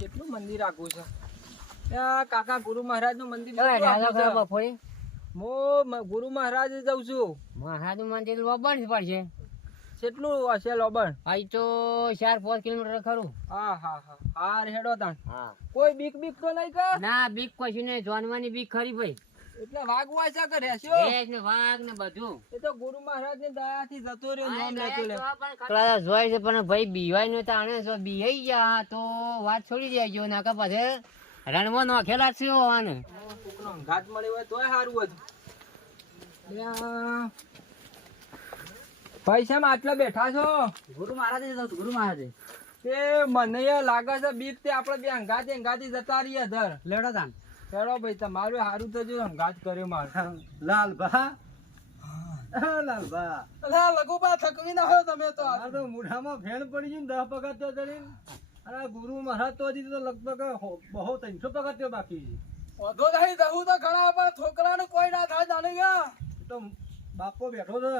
કેટલું મંદિર આખું છે. કાકા ગુરુ મહારાજનું મંદિર બપોરે હું ગુરુ મહારાજ જઉં છું. મહારાજનું મંદિર લોબણ પડશે. કેટલું હશે લોબણ? આઈ તો ચાર પાંચ કિલોમીટર ખરું. હા હા હા. હા હેડો તાણ. હા. કોઈ બીક બીક તો નહીં કે ના બીક કશું નહીં. જોનવાની બીક ખરી ભાઈ. એટલે વાઘ વાયસા કરે છે વાઘ ને બધું. એ તો ગુરુ મહારાજની દયા થી જતો રહ્યો નામ લેતો લે. કદાચ જોઈ છે પણ ભાઈ બીવાય ન તા આને સો બીવાઈ ગયા તો વાત છોડી દેજો નાકા પાસે રણમાં નોખેલા છે આને. કુકનો ઘાટ મળ્યો હોય તોય સારું હતું પૈસા માં આટલા બેઠા છો? ગુરુ મહારાજે ગુરુ મહારાજે. તે મને લાગે છે બીક તે આપણે બે અંગાતી અંગાથી જતા રહીએ ધર. લેડો તાન ચલો ભાઈ તમારું સારું થયું અંગાત કર્યો મારે. લાલભા. લાલભા. અલા લઘુબા થકવી ના હોય તમે તો આ તો મૂઢામાં ફેણ પડી ગયું દસ પગાર તો ચડીને અને ગુરુ મહારાજ તો હજી તો લગભગ બહુ ત્રણસો પગાર તો બાકી છે. વધો નહીં દહું તો ઘણા પણ છોકરાને કોઈ ના થાય જાણી ગયા તો બાપો બેઠો છે.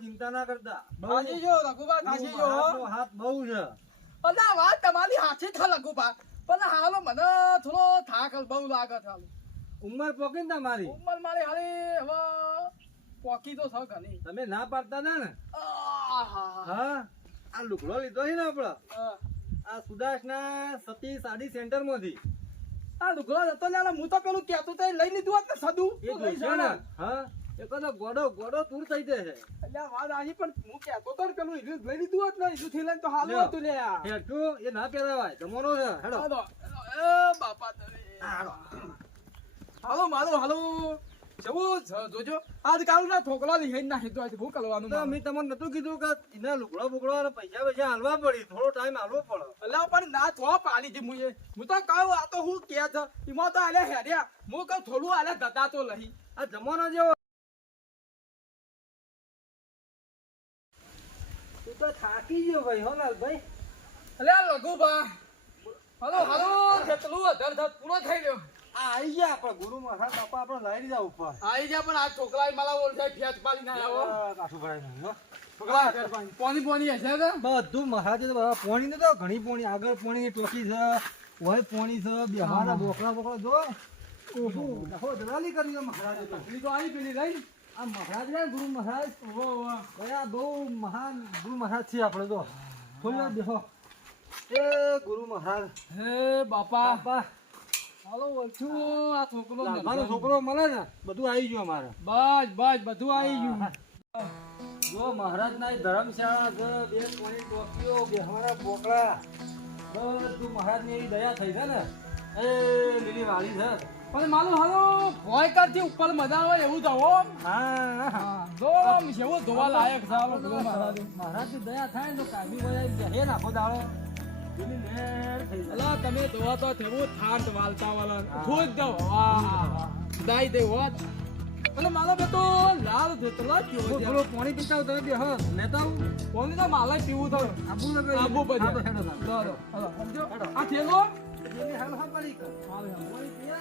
ચિંતા ના કરતા. બહુ જો લઘુબા જો હાથ બહુ છે. અલા વાત તમારી હાથી છે લઘુબા પણ હાલો મને થોડો થાક બહુ લાગે છે હાલો. ઉંમર પોકી ને તમારી? ઉંમર મારી હાલી હવે પોકી તો છે ઘણી. તમે ના પાડતા ના ને. હા? આ લુકડો લીધો છે ને આપડે? આ સુદાશ ના સતી સાડી સેન્ટરમાંથી આ લુકડો જતો ને હું તો પેલું કેતું લઈ લીધું હોત ને સદુ. એ લઈ હા? એ કદો ગોડો ગોડો તુર થઈ જશે અલ્યા વાત આજી પણ હું કહેતો તો પેલું ઈડું લઈ લીધું હોત ને ઈડું થી લઈને તો હાલું હતું લે હેઠું એ ના પહેરાવાય જમવાનો છે હેડો. હાલો, હાલો, એ બાપા તને. હાલો. મારું હાલો. જવું જ- જોજો. આજકાલ ના ઠોકલા લઈ ના હેતુ આજે શું કરવાનું મેં તમને નતું કીધું કે એના લુગડો બુગડો પૈસા પૈસા હાલવા પડી થોડો ટાઈમ હાલવો પડે. અલ્યા પણ ના તો દી મુએ. હું તો કહું આ તો હું કે છે. તો આલે હેડ્યા હું કહું થોડું આલે દતા તો લઈ આ જમાનો જેવો તું થાકી ગયો ભાઈ હો લાલભાઈ અલ્યા લઘુબા હલો હાલો જેટલું અધર પૂરો થઈ ગયો આ આવી ગયા આપણે ગુરુ મહારાજ બાપા આપણે લાવી દીધા ઉપર. આઈ જા પણ આ છોકરા મારા ઓળખાય ફેટ પાડી ના આવો આ કાઠુભાઈ નું, હો. છોકરા ફેટ પોની પોની હશે ને બધું મહારાજે તો પોણી ને તો ઘણી પોણી આગળ પોણી ટોકી છે ઓય પોણી છે બેહાના બોકડા બોકડા જો. ઓહો દલાલી કરી મહારાજે તો. પેલી તો આઈ પેલી લઈ. આ મહારાજ ને ગુરુ મહારાજ. કયા બહુ મહાન ગુરુ મહારાજ છે આપણે તો. ખોલ્યો બેહો. એ ગુરુ મહારાજ. હે બાપા. બાપા. હાલો ઓળખ્યું આ છોકરો મારો છોકરો મળે ને બધું આવી ગયું અમારે. બસ બસ બધું આવી ગયું. જો મહારાજ ના ધર્મશાળા છે બે બેહવાના બધું મહારાજની દયા થઈ છે ને. એ લીલી વાળી છે. પણ માલું હાલો ભોય કરતી ઉપર મજા આવે એવું તો હો. હા હા જો આમ જેવો ધોવા લાયક આપણો મહારાજ દયા થાય તો કાઢી વળાય બેહે નાખો દાડો. અલા તમે ધોવા તો થયું થાંત વાલતા વાલા ખુદ દો વાહ. દાઈ દે હોત અને માલો તો લાલ ધોતલા કેવો થોડું પાણી પીતા હોય તમે બેહો લેતા પાણી તો માલે પીવું થયું આબુ આબુ બધે. તો. આ થેલો? લીલી હાલ હા પડી. હાલે, હાલે. પાણી પીએ?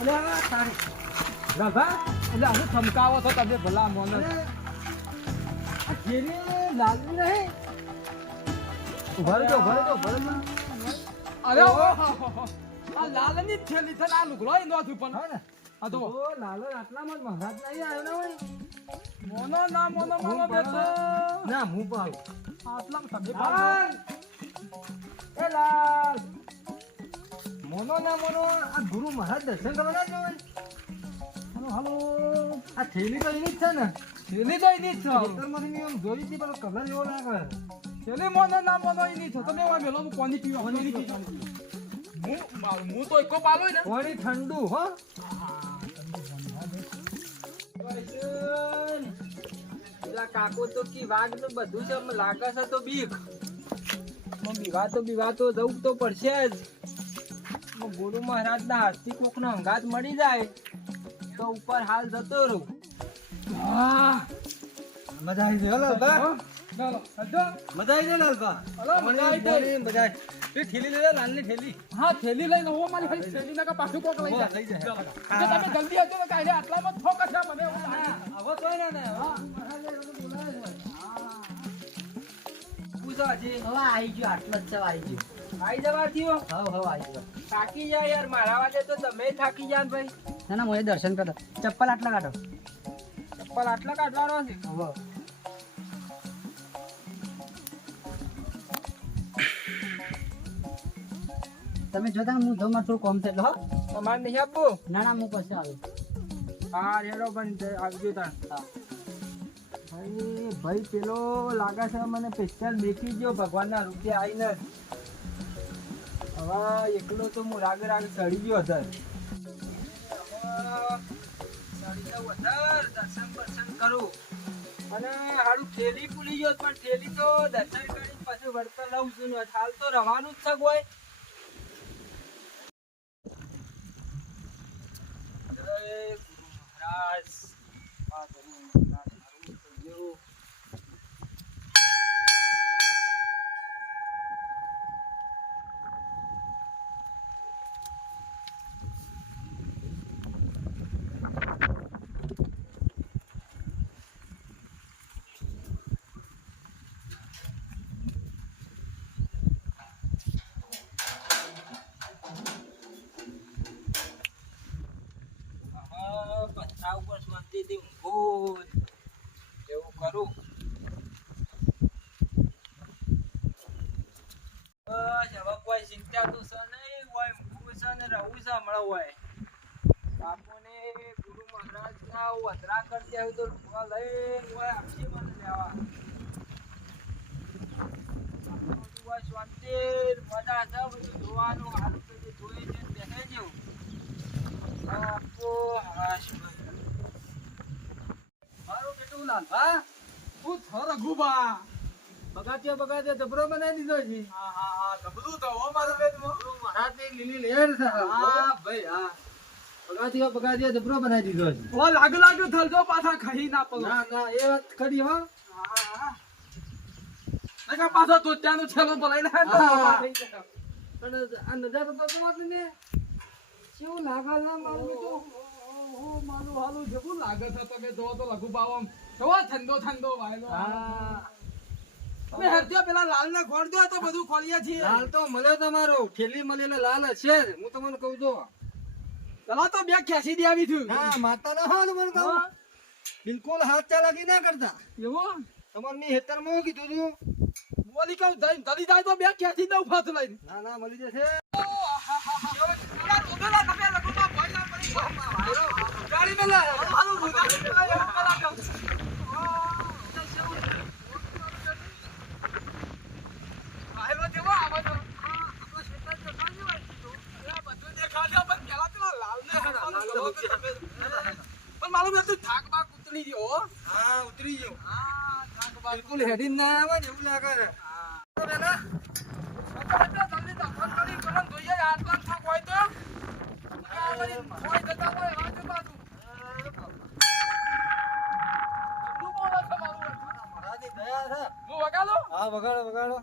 અલે આ તારી. દાદા એટલે આનું ચમકાવો છો તમે ભલા મોને આ ઘેરી લાલની ઊભા રહેજો, ઊભા રહેજો. અરે ઓહો આ લાલની થેલી ને આ લુગડો ય નહોતું પણ હા ને? આ. મોનો ના મોનો મોનો બેઠો ના હું પાડું આટલામાં! એ લાલ! મોનો ના મોનો આ ગુરુ મહારાજ દર્શન કરવા ના જવાય. હાલો આ થેલી તો એની જ છે ને. થેલી તો એની જ છે. ખેતરમાંથી મેં આમ જોઈ હતી પણ કલર એવો લાગે. થેલી મોનો ના મોનો એની છે. તમે એવા મેલો કોની પીવા કોની પીવા હું? તો એકો પાલો ને. ઠંડુ હો. પેલા કાકો તો કી વાઘનું બધું છે લાગે છે તો બીક. પણ બીવા તો બીવા તો જવું તો પડશે જ. ગુરુ મહારાજ ના હાથથી કોક નો અંગાત મળી જાય તો ઉપર હાલ જતો રહું. મજા આવી ગયો હજો મજા આવી ગઈ લાલબા મજા આવી મજા એ ઠેલી લઈ લાલની ઠેલી. હા થેલી લઈને હો મારી ખાલી થેલી ના પાછું કોક લઈ જાય લઈ જાય. તમે જલ્દી આવજો ને આટલામાં ફોકસ મને હવે તો ને, હા. મહારાજે એને બોલાવે છે. પૂછ છો હજી હવે આવી ગયો આટલો જ આવી ગયો. આઈ જવા થયો? હવ હવ આવી ગયો થાકી જાય યાર મારા વાગે તો તમે થાકી જાય ભાઈ. ના ના મોએ દર્શન કરો ચપ્પલ આટલા કાઢો. ચપ્પલ આટલા કાઢવાનો છે? હવે. તમે જોતા હું જો મારું થોડું કોમ થયેલો હો. તમારે નહીં આપવું? ના ના હું પછી આવે હા રેડો પણ તે આવજો તાણ હા. ભાઈ પેલો લાગે છે મને પિક્ચર દેખી ગયો ભગવાનના રૂપે આવીને હવે એકલો તો હું રાગ રાગ ચડી ગયો હતો. દર્શન અને દર્શન કરી લઉં છું. હાલ તો રવાનું જ છે કોઈ. મહારાજ આ ગુરુ મહારાજ હારું થયું. હવે પથરા ઉપર શાંતિથી ઊંઘું. એવું કરું. બસ, હવે કોઈ ચિંતા તો છે નહીં, હોય ઊંઘવું છે ને રહવું છે હમણાં હોય. બાપુને ગુરુ મહારાજના વધરા કરતી આવ્યું તો લુગડા લઈને હોય આપશે મને લેવા શાંતિ મજા છે બધું જોવાનું, હારું તો છે ને દેખાય જેવું મારું લાલભા હું? થો રઘુબા બગાડ્યો બગાડ્યો જબરો બનાવી દીધો છે. હા હા હા ગબરું તો હો મારું બેટું મહારાજની લીલી લહેર છે. હા. ભાઈ હા. બગાડ્યો બગાડ્યો જબરો બનાવી દીધો છે. ઓ લાગ લાગ થલજો પાછા ખાઈ ના પડો. ના ના એ વાત ખરી હો. હા હા. નકા પાછો તો ત્યાંનો છેલ્લો બોલાઈ ના પણ આ નજારો તો જોવા ને? કેવું લાગે છે મારું ઓહો, મારું હાલું જેવું લાગે છે? તમે જોવો તો લઘુ ભાવમ કેવો ઠંડો ઠંડો વાયલો. તમે હરત્યો પેલા લાલ ને ખોલ તો બધું ખોલીએ છીએ. લાલ તો મળ્યો તમારો. ઠેલી મળેલો લાલ છે હું તમને કહું છું. પેલા તો બે ખેંચી દે આવી થયું હા માતા ના હાલ મને કહું. બિલકુલ હાથ ચાલાકી ના કરતા? એવો? તમારે મેં હેતરમાં કીધું તું બોલી કહું દલી જાય તો બે ખેંચી દઉં ફાત લઈને. ના ના મળી જશે ગાડી મેલા હાલો આયલો જેવો આવો તો આપણો શેતાન જવાનું હોય એટલે બધું દેખાડ્યો પણ પેલા પેલા લાલ ને પણ માલુમ હતું થાક બાક ઉતરી ગયો હો. હા ઉતરી ગયો હા બિલકુલ હેડી ના આવે ને એવું લાગે છે. તો વગાડો? સકાળે તો જલ્દી દફન કરી ગરમ જોઈએ આટલા થાક હોય તો આ બધી ખોઈ જતા હોય આજુબાજુ કેટલું બોલે છે મારું મહારાજની દયા છે હું વગાડો હા વગાડો વગાડો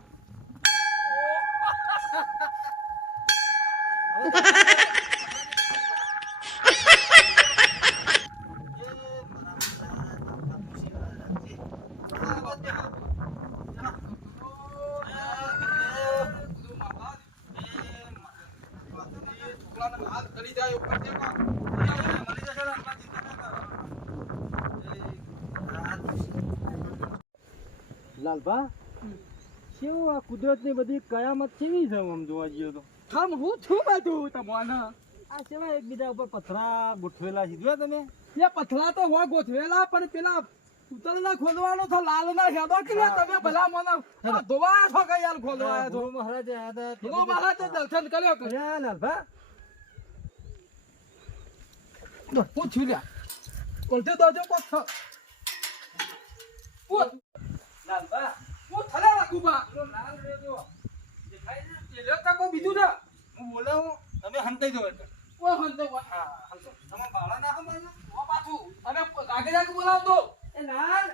લાલભા? કેવું આ કુદરતની બધી કયામત કેવી છે આમ જોવા જઈએ તો? થમ હું છું બધું તમને આ કેવા એકબીજા ઉપર પથરા ગોઠવેલા છે જોયા તમે? એ પથરા તો હોય ગોઠવેલા પણ પેલા ખોલવાનો તો લાલ ના કે તમે ભલા મને ધોવા છો કે યાર ખોલવા તો મહારાજ આયા હતા મહારાજ દર્શન કર્યો કર્યા લાલભા. હું છું લ્યા. કોલતે દોજો લાલબા હું થલે રાખુબા પેલો લાલ રેજો દેખાય છે એ કાકો બીજું છે હું બોલાવું તમે હંતાઈ દો એટલે. ઓ હંતો હા હંતો. તમે બાળા ના હંતાઈ ઓ પાછું. અને કાકે જાકે બોલાવતો. એ લાલ.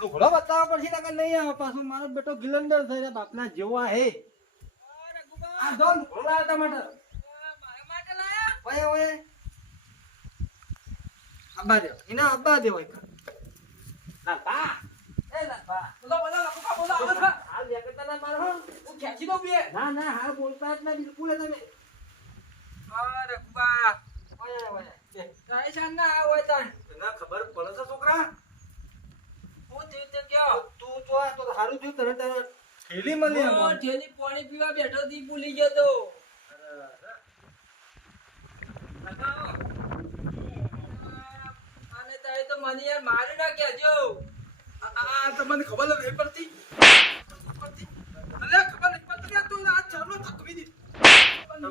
લુગડો બતાવવા પડશે નકર નહીં આવે? પાછું મારો બેટો ગિલંડર થઈ બાપના જેવા હે. આ દો લુગડો લાવ્યા લાયા? ઓય ઓય. અબ્બા દેવ. એને અબ્બા દેવ બા એ બોલો, બોલો, લખુભા, બોલો, આવો છો? હાલ વેકરતા ના મારો હો. ખેંચી દઉં બે. ના ના હાલ બોલતા જ ના બિલકુલ તમે અરે ગુબા ઓય ઓય તારી શાન ના હોય તાન. તને ખબર પડે છે છોકરા? હું તે તે કયો? તું જો તો સારું થયું તને તને થેલી મળી ઠેલી પાણી પીવા બેઠો તી ભૂલી ગયો તો. અને તારે તો મને યાર મારી ના કહેજો આ- તમને ખબર નથી પડતી? અલે ખબર નથી પડતી તું આ ચાલો થકવી દી. ના.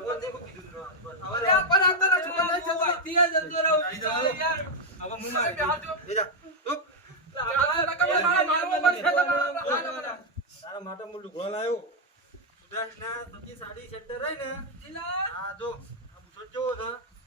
તારા માટે હું લુગડો લાવ્યો સુદાસના સતી સાડી સેન્ટર રહી ને આ જો કેવો છે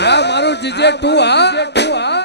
હા મારું જીજે ટુ હા.